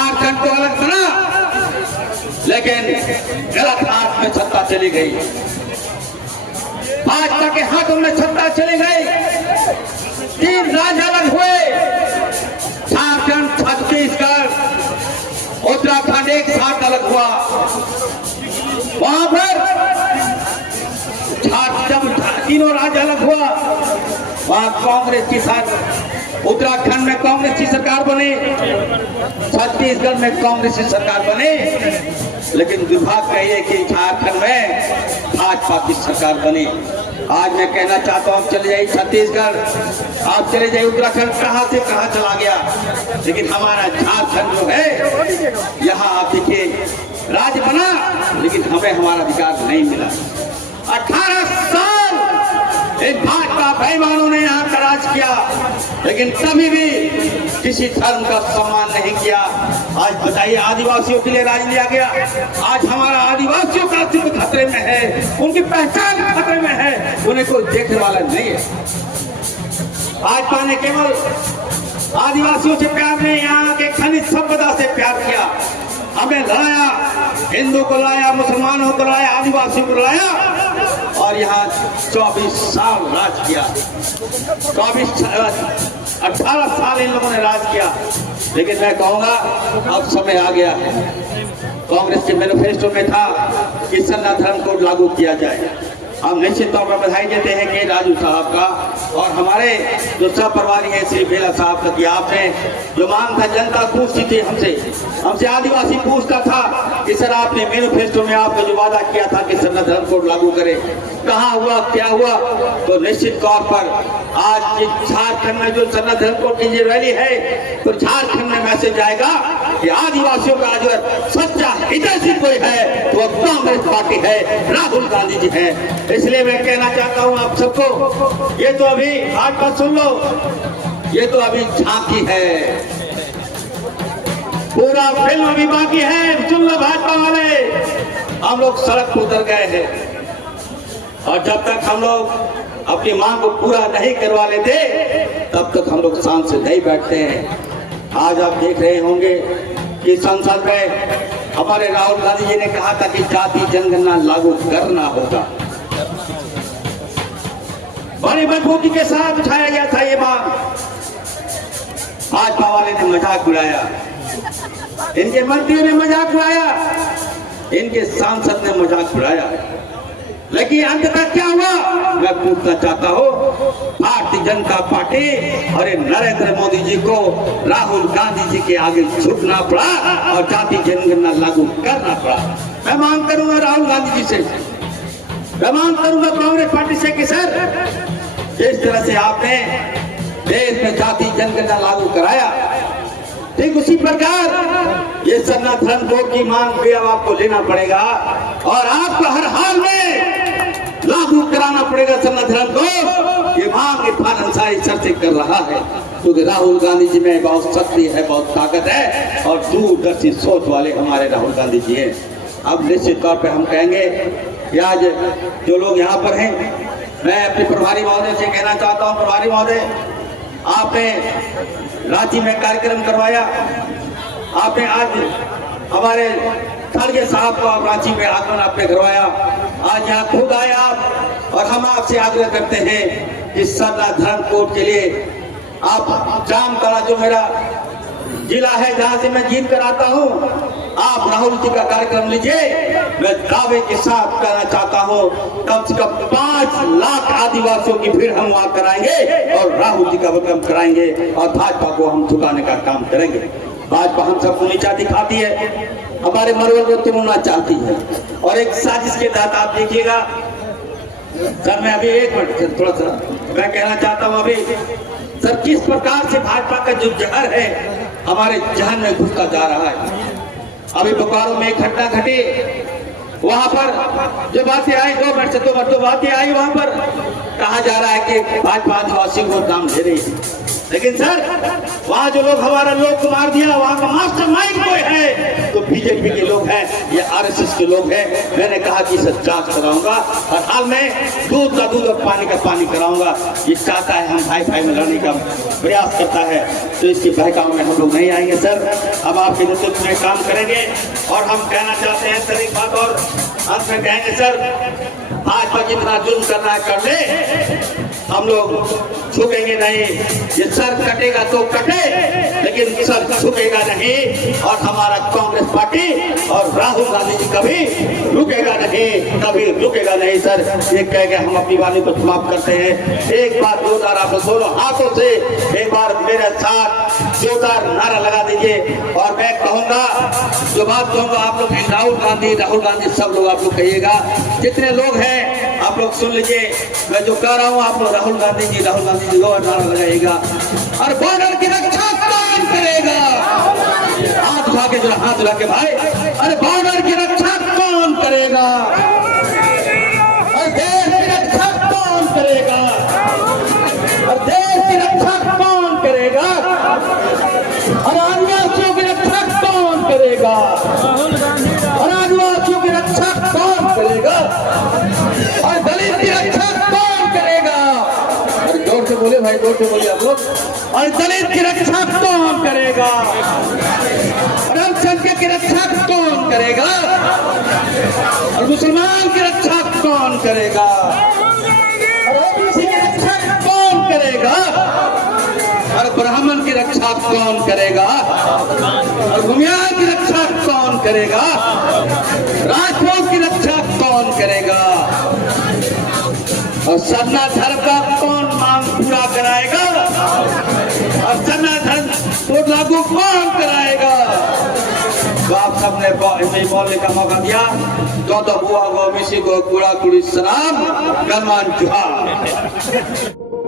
झारखंड को अलग बना, लेकिन गलत हाथ में सत्ता चली गई। भाजपा के हाथों में सत्ता चली गई। 3 राज्य अलग हुए, झारखंड, छत्तीसगढ़, उत्तराखंड एक साथ अलग हुआ। वहां पर जब तीनों राज्य अलग हुआ, वहां कांग्रेस की उत्तराखंड में कांग्रेस की सरकार बनी, छत्तीसगढ़ में कांग्रेस की सरकार बनी, लेकिन दुर्भाग्य है कि झारखंड में भाजपा की सरकार बनी। आज मैं कहना चाहता हूँ, चले जाइए छत्तीसगढ़, आप चले जाइए उत्तराखंड, कहां से कहां चला गया, लेकिन हमारा झारखंड जो है, यहाँ आप देखिए राज्य बना, लेकिन हमें हमारा अधिकार नहीं मिला। 18 साल इन भाजपा बेईमानों ने यहाँ का राज किया, लेकिन कभी भी किसी धर्म का सम्मान नहीं किया। आज बताइए, आदिवासियों के लिए राज लिया गया। आज हमारा आदिवासियों का अस्तित्व खतरे में है, उनकी पहचान खतरे में है, उन्हें कोई देखने वाला नहीं है। भाजपा ने केवल आदिवासियों से प्यार नहीं, यहाँ के खनिज संपदा से प्यार किया। हमें लड़ाया, हिंदू को लाया, मुसलमानों को लाया, आदिवासियों को लाया, और यहाँ 24 साल राज किया। 18 साल इन लोगों ने राज किया। लेकिन मैं कहूँगा, अब समय आ गया है। कांग्रेस के मैनिफेस्टो में था कि सनातन को लागू किया जाए। हम निश्चित तौर पर बधाई देते हैं कि राजू साहब का और हमारे जो सहप्रभारी हैं श्री बेला साहब का, कि आपने जो मांग था, जनता पूछती थी हमसे आदिवासी पूछता था कि सर आपने मैनिफेस्टो में आपने जो वादा किया था कि सनातन कोड लागू करें, कहाँ हुआ, क्या हुआ? तो निश्चित तौर पर आज झारखंड में जो सनातन कोड की जो रैली है, तो झारखंड में मैसेज आएगा कि आदिवासियों का जो सच्चा हितैषी कोई है तो कांग्रेस पार्टी है, राहुल गांधी जी है। इसलिए मैं कहना चाहता हूं आप सबको, ये तो अभी भाजपा सुन लो, ये तो अभी झांकी है, पूरा फिल्म अभी बाकी है। सुन लो भाजपा वाले, हम लोग सड़क पर उतर गए हैं, और जब तक हम लोग अपनी मांग को पूरा नहीं करवा लेते, तब तक हम लोग शांत से नहीं बैठते हैं। आज आप देख रहे होंगे कि संसद में हमारे राहुल गांधी जी ने कहा था कि जाति जनगणना लागू करना होगा। बड़ी मजबूती के साथ उठाया गया था ये बात। भाजपा वाले ने मजाक उड़ाया, इनके मंत्रियों ने मजाक उड़ाया, इनके सांसद ने मजाक उड़ाया, लेकिन अंततः क्या हुआ मैं पूछना चाहता हूँ। भारतीय जनता पार्टी और नरेंद्र मोदी जी को राहुल गांधी जी के आगे झुकना पड़ा और जाति जनगणना लागू करना पड़ा। मैं मांग करूंगा राहुल गांधी जी से, मैं मांग करूंगा कांग्रेस पार्टी से कि सर, जिस तरह से आपने देश में जाति जनगणना लागू कराया, ठीक उसी प्रकार ये सनातन बोर्ड की मांग भी अब आपको लेना पड़ेगा, और आपको हर हाल में लागू कराना पड़ेगा सनातन को। ये मांग इरफान अंसारी सर से कर रहा है, क्योंकि राहुल गांधी जी में बहुत शक्ति है, बहुत ताकत है, और दूरदर्शी सोच वाले हमारे राहुल गांधी जी हैं। अब निश्चित तौर पे हम कहेंगे कि आज जो लोग यहाँ पर हैं, मैं अपने प्रभारी महोदय से कहना चाहता हूँ, प्रभारी महोदय, आपने रांची में कार्यक्रम करवाया, आपने आज हमारे खड़गे साहब को आप रांची में आगमन आपने करवाया, आज यहाँ खुद आए आप, और हम आपसे आग्रह करते हैं कि सनातन कोड के लिए आप जामताड़ा जो मेरा जिला है जहाँ से मैं जीत कर आता हूँ, आप राहुल जी का कार्यक्रम लीजिए। मैं दावे के साथ कहना चाहता हूँ, कम से कम 5 लाख आदिवासियों की भीड़ हम वहाँ कराएंगे और राहुल जी का वेलकम कराएंगे, और भाजपा को हम झुकाने का काम करेंगे। भाजपा हम सबको नीचा दिखाती है, हमारे मनोबल को तोड़ना चाहती है, और एक साजिश के तहत आप देखिएगा। सर मैं अभी 1 मिनट थोड़ा सा मैं कहना चाहता हूँ, अभी सर किस प्रकार से भाजपा का जो जहर है हमारे जहन में घुसता जा रहा है। अभी बोकारो में एक घटना घटी, वहां पर जो बातें आई, 2 मिनट से 2 मिनट बातें आई, वहां पर कहा जा रहा है कि भाजपा आदिवासियों को नाम दे रही है, लेकिन सर वहां जो लोग हमारा लोग को मार दिया, वहां का मास्टरमाइंड कोई है, तो बीजेपी के लोग हैं, ये आरएसएस के लोग हैं। मैंने कहा कि इसे जांच कराऊंगा और हाल में दूध का दूध और पानी का पानी कराऊंगा। ये चाहता है हम भाई भाई में लड़ने का प्रयास करता है, तो इसके बहकाव में हम लोग नहीं आएंगे सर। अब आपके नेतृत्व में काम करेंगे और हम कहना चाहते हैं सर एक बात और अंत में कहेंगे सर, आज तक जितना जुल्म करना है कर ले, हम लोग झुकेंगे नहीं। ये सर कटेगा तो कटे, लेकिन सर झुकेगा नहीं। और हमारा कांग्रेस पार्टी और राहुल गांधी जी कभी रुकेगा नहीं, कभी रुकेगा नहीं सर। ये कह के हम अपनी वाणी को समाप्त करते हैं। एक बार जोरदार आप दोनों हाथों से एक बार मेरे साथ जोरदार नारा लगा दीजिए। और मैं कहूँगा, जो बात कहूँगा आप लोग राहुल गांधी सब लोग आप लोग कहिएगा। जितने लोग हैं आप लोग सुन लीजिए, मैं जो कह रहा हूँ आप लोग राहुल गांधी जी नारा लगाइएगा। और बॉर्डर की रक्षा कौन करेगा? हाथ उठा के, जरा हाथ उठा के भाई, अरे बॉर्डर की रक्षा कौन करेगा? और देश की रक्षा कौन करेगा? और देश की रक्षा कौन करेगा? और आदिवासियों की रक्षा कौन करेगा? और आदिवासियों की रक्षा कौन करेगा? और दलित की रक्षा कौन करेगा? और जोर से बोले भाई, जोर से बोलिए आप लोग। और दलित की रक्षा कौन करेगा? और अल्पसंख्यक की रक्षा कौन करेगा? और मुसलमान की रक्षा कौन करेगा? और ओबीसी की रक्षा कौन करेगा? और ब्राह्मण की रक्षा कौन करेगा? और भूमियार की रक्षा कौन करेगा? राजपूत की रक्षा कौन करेगा? और सरना धर्म का कौन मांग पूरा कराएगा? और सरना धर्म को लागू कौन कराएगा? तो आप सबने बोलने का मौका दिया। तो बुआ गो मिसी को कूड़ा कुड़ी सलाम, गलमान जुहार।